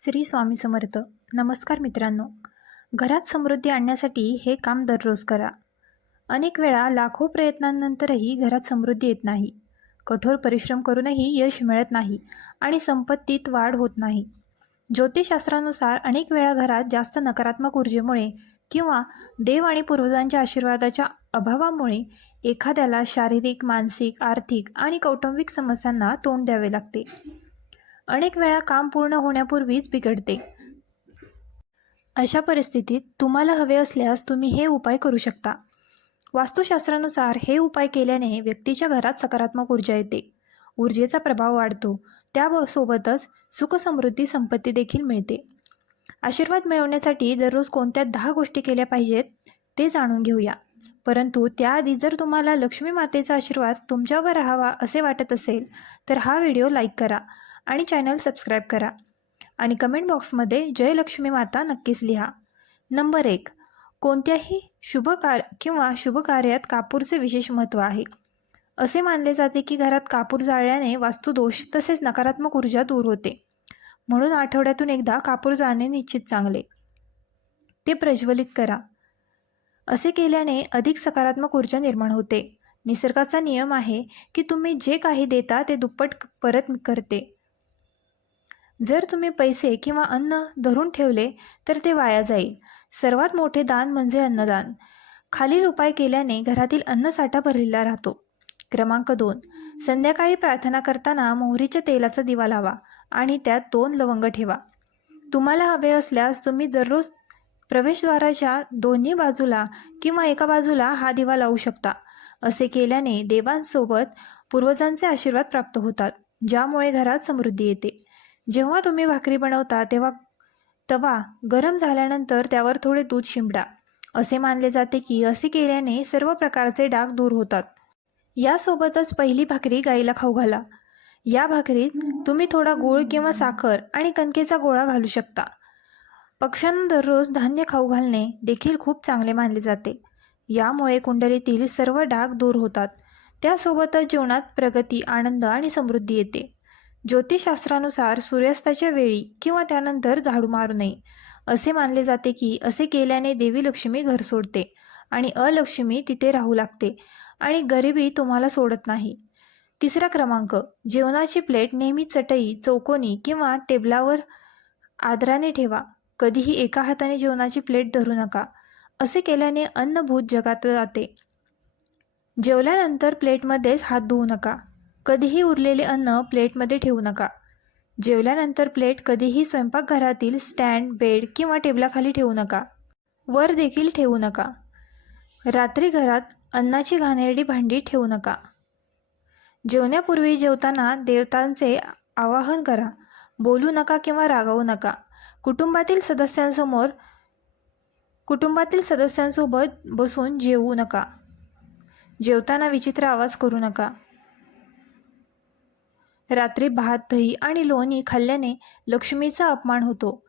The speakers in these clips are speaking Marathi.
श्री स्वामी समर्थ. नमस्कार मित्रांनो. घरात समृद्धी आणण्यासाठी हे काम दररोज करा. अनेक वेळा लाखो प्रयत्नांनंतरही घरात समृद्धी येत नाही. कठोर परिश्रम करूनही यश मिळत नाही आणि संपत्तीत वाढ होत नाही. ज्योतिषशास्त्रानुसार अनेक वेळा घरात जास्त नकारात्मक ऊर्जेमुळे किंवा देव आणि पूर्वजांच्या आशीर्वादाच्या अभावामुळे एखाद्याला शारीरिक मानसिक आर्थिक आणि कौटुंबिक समस्यांना तोंड द्यावे लागते. अनेक वेळा काम पूर्ण होण्यापूर्वीच बिघडते. अशा परिस्थितीत तुम्हाला हवे असल्यास तुम्ही हे उपाय करू शकता. वास्तुशास्त्रानुसार हे उपाय केल्याने व्यक्तीच्या घरात सकारात्मक ऊर्जा येते. ऊर्जेचा प्रभाव वाढतो. त्यासोबतच सुखसमृद्धी संपत्ती देखील मिळते. आशीर्वाद मिळवण्यासाठी दररोज कोणत्या दहा गोष्टी केल्या पाहिजेत ते जाणून घेऊया. परंतु त्याआधी जर तुम्हाला लक्ष्मी मातेचा आशीर्वाद तुमच्यावर राहावा असे वाटत असेल तर हा व्हिडिओ लाईक करा. आणि चॅनल सबस्क्राईब करा. आणि कमेंट बॉक्समध्ये जय लक्ष्मी माता नक्कीच लिहा. नंबर एक कोणत्याही शुभ कार किंवा शुभ कार्यात कापूरचे विशेष महत्त्व आहे. असे मानले जाते की घरात कापूर जाळल्याने वास्तुदोष तसेच नकारात्मक ऊर्जा दूर होते. म्हणून आठवड्यातून एकदा कापूर जाळणे निश्चित चांगले. ते प्रज्वलित करा. असे केल्याने अधिक सकारात्मक ऊर्जा निर्माण होते. निसर्गाचा नियम आहे की तुम्ही जे काही देता ते दुप्पट परत करते. जर तुम्ही पैसे किंवा अन्न धरून ठेवले तर ते वाया जाईल. सर्वात मोठे दान म्हणजे अन्नदान. खालील उपाय केल्याने घरातील अन्नसाठा भरलेला राहतो. क्रमांक दोन. संध्याकाळी प्रार्थना करताना मोहरीच्या तेलाचा दिवा लावा आणि त्यात दोन लवंग ठेवा. तुम्हाला हवे असल्यास तुम्ही दररोज प्रवेशद्वाराच्या दोन्ही बाजूला किंवा एका बाजूला हा दिवा लावू शकता. असे केल्याने देवांसोबत पूर्वजांचे आशीर्वाद प्राप्त होतात ज्यामुळे घरात समृद्धी येते. जेव्हा तुम्ही भाकरी बनवता तेव्हा तवा गरम झाल्यानंतर त्यावर थोडे दूध शिंपडा. असे मानले जाते की असे केल्याने सर्व प्रकारचे डाग दूर होतात. यासोबतच पहिली भाकरी गाईला खाऊ घाला. या भाकरीत तुम्ही थोडा गूळ किंवा साखर आणि कणकेचा गोळा घालू शकता. पक्ष्यांना दररोज धान्य खाऊ घालणे देखील खूप चांगले मानले जाते. यामुळे कुंडलीतील सर्व डाग दूर होतात. त्यासोबतच जीवनात प्रगती आनंद आणि समृद्धी येते. ज्योतिषशास्त्रानुसार सूर्यास्ताच्या वेळी किंवा त्यानंतर झाडू मारू नये. असे मानले जाते की असे केल्याने देवी लक्ष्मी घर सोडते आणि अलक्ष्मी तिथे राहू लागते आणि गरिबी तुम्हाला सोडत नाही. तिसरा क्रमांक जेवणाची प्लेट नेहमी चटई चौकोनी किंवा टेबलावर आदराने ठेवा. कधीही एका हाताने जेवणाची प्लेट धरू नका. असे केल्याने अन्न भूत जगात जाते. जेवल्यानंतर प्लेटमध्येच हात धुवू नका. कधीही उरलेले अन्न प्लेटमध्ये ठेवू नका. जेवल्यानंतर प्लेट कधीही स्वयंपाकघरातील स्टँड बेड किंवा टेबलाखाली ठेवू नका. वर देखील ठेवू नका. रात्री घरात अन्नाची घाणेरडी भांडी ठेवू नका. जेवण्यापूर्वी जेवताना देवतांचे आवाहन करा. बोलू नका किंवा रागावू नका. कुटुंबातील सदस्यांसमोर कुटुंबातील सदस्यांसोबत बसून जेवू नका. जेवताना विचित्र आवाज करू नका. रात्री भात दही आणि लोणी खाल्ल्याने लक्ष्मीचा अपमान होतो.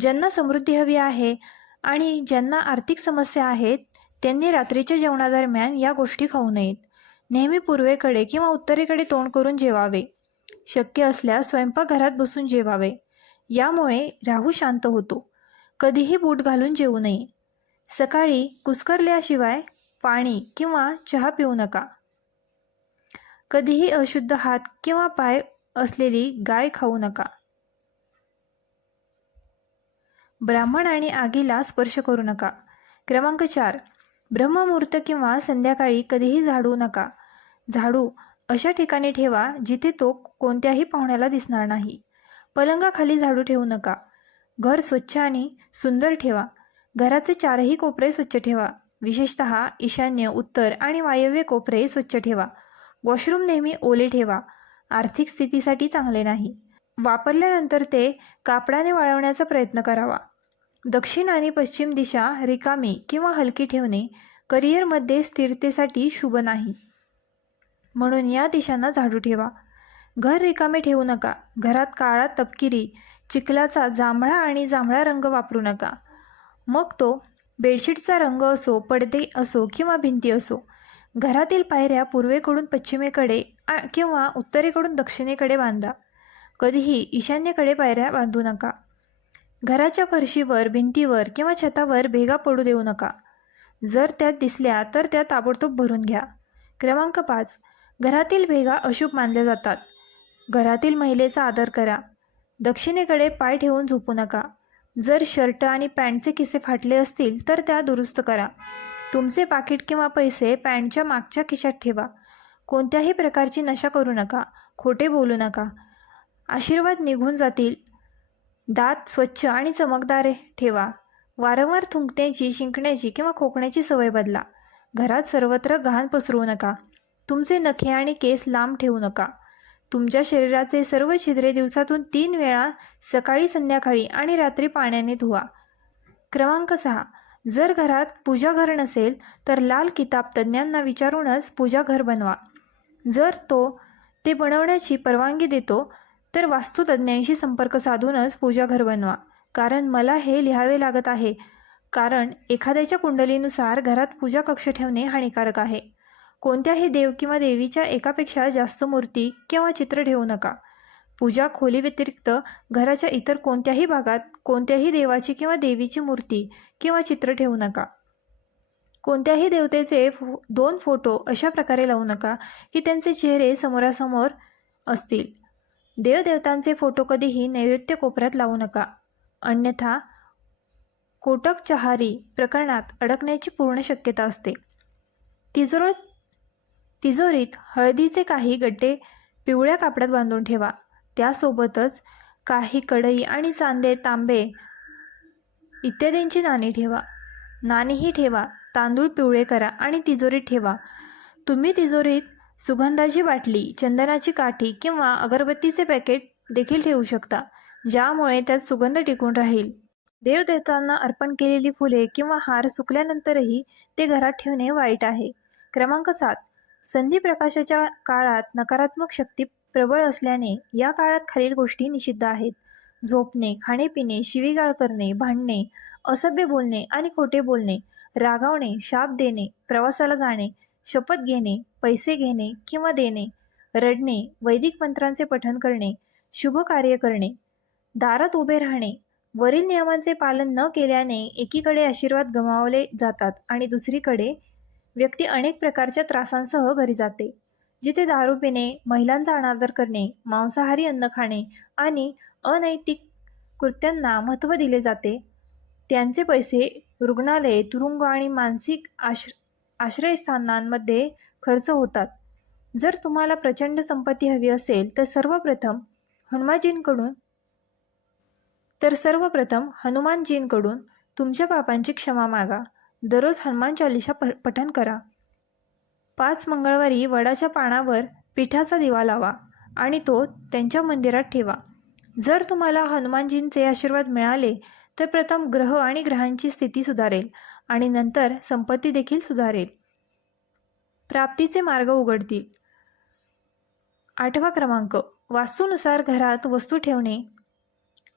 ज्यांना समृद्धी हवी आहे आणि ज्यांना आर्थिक समस्या आहेत त्यांनी रात्रीच्या जेवणादरम्यान या गोष्टी खाऊ नयेत. नेहमी पूर्वेकडे किंवा उत्तरेकडे तोंड करून जेवावे. शक्य असल्यास स्वयंपाकघरात बसून जेवावे. यामुळे राहू शांत होतो. कधीही बूट घालून जेवू नये. सकाळी कुस्करल्याशिवाय पाणी किंवा चहा पिऊ नका. कधीही अशुद्ध हात किंवा पाय असलेली गाय खाऊ नका. ब्राह्मण आणि आगीला स्पर्श करू नका. क्रमांक चार. ब्रह्ममुहूर्त किंवा संध्याकाळी कधीही झाडू नका. झाडू अशा ठिकाणी ठेवा जिथे तो कोणत्याही पाहुण्याला दिसणार नाही. पलंगाखाली झाडू ठेवू नका. घर स्वच्छ आणि सुंदर ठेवा. घराचे चारही कोपरे स्वच्छ ठेवा. विशेषत ईशान्य उत्तर आणि वायव्य कोपरे स्वच्छ ठेवा. वॉशरूम नेहमी ओले ठेवा. आर्थिक स्थितीसाठी चांगले नाही. वापरल्यानंतर ते कापडाने वाळवण्याचा प्रयत्न करावा. दक्षिण आणि पश्चिम दिशा रिकामी किंवा हलकी ठेवणे करिअरमध्ये स्थिरतेसाठी शुभ नाही. म्हणून या दिशांना झाडू ठेवा. घर रिकामे ठेवू नका. घरात काळा तपकिरी चिखलाचा जांभळा आणि जांभळा रंग वापरू नका. मग तो बेडशीटचा रंग असो पडदे असो किंवा भिंती असो घरातील पायऱ्या पूर्वेकडून पश्चिमेकडे किंवा उत्तरेकडून दक्षिणेकडे बांधा. कधीही ईशान्येकडे पायऱ्या बांधू नका. घराच्या फरशीवर भिंतीवर किंवा छतावर भेगा पडू देऊ नका. जर त्यात दिसल्या तर त्या ताबडतोब भरून घ्या. क्रमांक पाच. घरातील भेगा अशुभ मानल्या जातात. घरातील महिलेचा आदर करा. दक्षिणेकडे पाय ठेवून झोपू नका. जर शर्ट आणि पॅन्टचे किसे फाटले असतील तर त्या दुरुस्त करा. तुमचे पाकिट किंवा पैसे पॅन्टच्या मागच्या खिशात ठेवा. कोणत्याही प्रकारची नशा करू नका. खोटे बोलू नका. आशीर्वाद निघून जातील. दात स्वच्छ आणि चमकदार ठेवा. वारंवार थुंकण्याची शिंकण्याची किंवा खोकण्याची सवय बदला. घरात सर्वत्र घाण पसरवू नका. तुमचे नखे आणि केस लांब ठेवू नका. तुमच्या शरीराचे सर्व छिद्रे दिवसातून तीन वेळा सकाळी संध्याकाळी आणि रात्री पाण्याने धुवा. क्रमांक सहा. जर घरात पूजाघर नसेल तर लाल किताब तज्ज्ञांना विचारूनच पूजाघर बनवा. जर तो ते बनवण्याची परवानगी देतो तर वास्तुतज्ज्ञांशी संपर्क साधूनच पूजाघर बनवा. कारण मला हे लिहावे लागत आहे. कारण एखाद्याच्या कुंडलीनुसार घरात पूजा कक्ष ठेवणे हानिकारक आहे. कोणत्याही देव किंवा देवीच्या एकापेक्षा जास्त मूर्ती किंवा चित्र ठेवू नका. पूजा खोली व्यतिरिक्त घराच्या इतर कोणत्याही भागात कोणत्याही देवाची किंवा देवीची मूर्ती किंवा चित्र ठेवू नका. कोणत्याही देवतेचे फो दोन फोटो अशा प्रकारे लावू नका की त्यांचे चेहरे समोरासमोर असतील. देवदेवतांचे फोटो कधीही नैऋत्य कोपऱ्यात लावू नका. अन्यथा कोटक चहारी प्रकरणात अडकण्याची पूर्ण शक्यता असते. तिजोरीत तिजोरीत हळदीचे काही गड्डे पिवळ्या कापडात बांधून ठेवा. त्यासोबतच काही कढई आणि चांदे तांबे इत्यादींची नाणी ठेवा. नाणीही ठेवा. तांदूळ पिवळे करा आणि तिजोरीत ठेवा. तुम्ही तिजोरीत सुगंधाची बाटली चंदनाची काठी किंवा अगरबत्तीचे पॅकेट देखील ठेवू शकता ज्यामुळे त्यात सुगंध टिकून राहील. देवदेवतांना अर्पण केलेली फुले किंवा हार सुकल्यानंतरही ते घरात ठेवणे वाईट आहे. क्रमांक सात. संधी प्रकाशाच्या काळात नकारात्मक शक्ती प्रबळ असल्याने या काळात खालील गोष्टी निषिद्ध आहेत. झोपणे खाणेपिणे शिवीगाळ करणे भांडणे असभ्य बोलणे आणि खोटे बोलणे रागावणे शाप देणे प्रवासाला जाणे शपथ घेणे पैसे घेणे किंवा देणे रडणे वैदिक मंत्रांचे पठण करणे शुभ कार्य करणे दारात उभे राहणे वरील नियमांचे पालन न केल्याने एकीकडे आशीर्वाद गमावले जातात आणि दुसरीकडे व्यक्ती अनेक प्रकारच्या त्रासांसह घरी जाते. जिथे दारू पिणे महिलांचा अनादर करणे मांसाहारी अन्न खाणे आणि अनैतिक कृत्यांना महत्त्व दिले जाते त्यांचे पैसे रुग्णालये तुरुंग आणि मानसिक आश्र आश्रयस्थानांमध्ये खर्च होतात. जर तुम्हाला प्रचंड संपत्ती हवी असेल तर सर्वप्रथम हनुमानजींकडून तर सर्वप्रथम हनुमानजींकडून तुमच्या पापांची क्षमा मागा. दररोज हनुमान चालिसा प पठण करा. पाच मंगळवारी वडाच्या पानावर पिठाचा दिवा लावा आणि तो त्यांच्या मंदिरात ठेवा. जर तुम्हाला हनुमानजींचे आशीर्वाद मिळाले तर प्रथम ग्रह आणि ग्रहांची स्थिती सुधारेल आणि नंतर संपत्ती देखील सुधारेल. प्राप्तीचे मार्ग उघडतील. आठवा क्रमांक. वास्तूनुसार घरात वस्तू ठेवणे.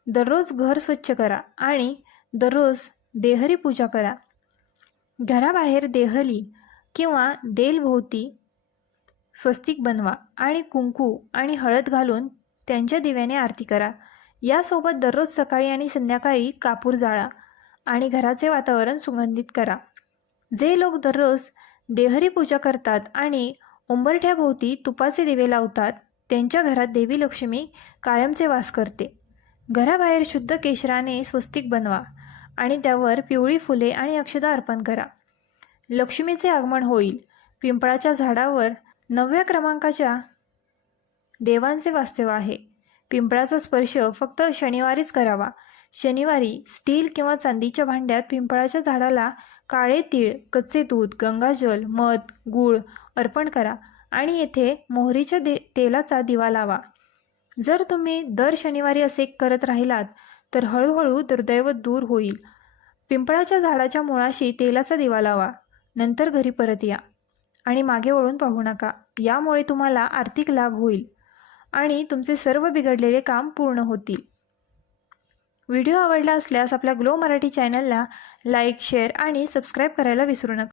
दररोज घर स्वच्छ करा आणि दररोज देहरी पूजा करा. घराबाहेर देहली किंवा देलभोवती स्वस्तिक बनवा आणि कुंकू आणि हळद घालून त्यांच्या दिव्याने आरती करा. यासोबत दररोज सकाळी आणि संध्याकाळी कापूर जाळा आणि घराचे वातावरण सुगंधित करा. जे लोक दररोज देहरी पूजा करतात आणि उंबरठ्याभोवती तुपाचे दिवे लावतात त्यांच्या घरात देवी लक्ष्मी कायमचे वास करते. घराबाहेर शुद्ध केशराने स्वस्तिक बनवा आणि त्यावर पिवळी फुले आणि अक्षदा अर्पण करा. लक्ष्मीचे आगमन होईल. पिंपळाच्या झाडावर नवव्या क्रमांकाच्या देवांचे वास्तव्य आहे. पिंपळाचा स्पर्श फक्त शनिवारीच करावा. शनिवारी स्टील किंवा चांदीच्या भांड्यात पिंपळाच्या झाडाला काळे तीळ कच्चे दूध गंगाजल मध गूळ अर्पण करा आणि येथे मोहरीच्या दे तेलाचा दिवा लावा. जर तुम्ही दर शनिवारी असे करत राहिलात तर हळूहळू दुर्दैव दूर होईल. पिंपळाच्या झाडाच्या मुळाशी तेलाचा दिवा लावा. नंतर घरी परत या. आणि मागे वळून पाहू नका. यामुळे तुम्हाला आर्थिक लाभ होईल. आणि तुमचे सर्व बिघडलेले काम पूर्ण होतील. व्हिडिओ आवडला असल्यास आपल्या ग्लो मराठी चॅनलला लाईक शेअर आणि सबस्क्राईब करायला विसरू नका.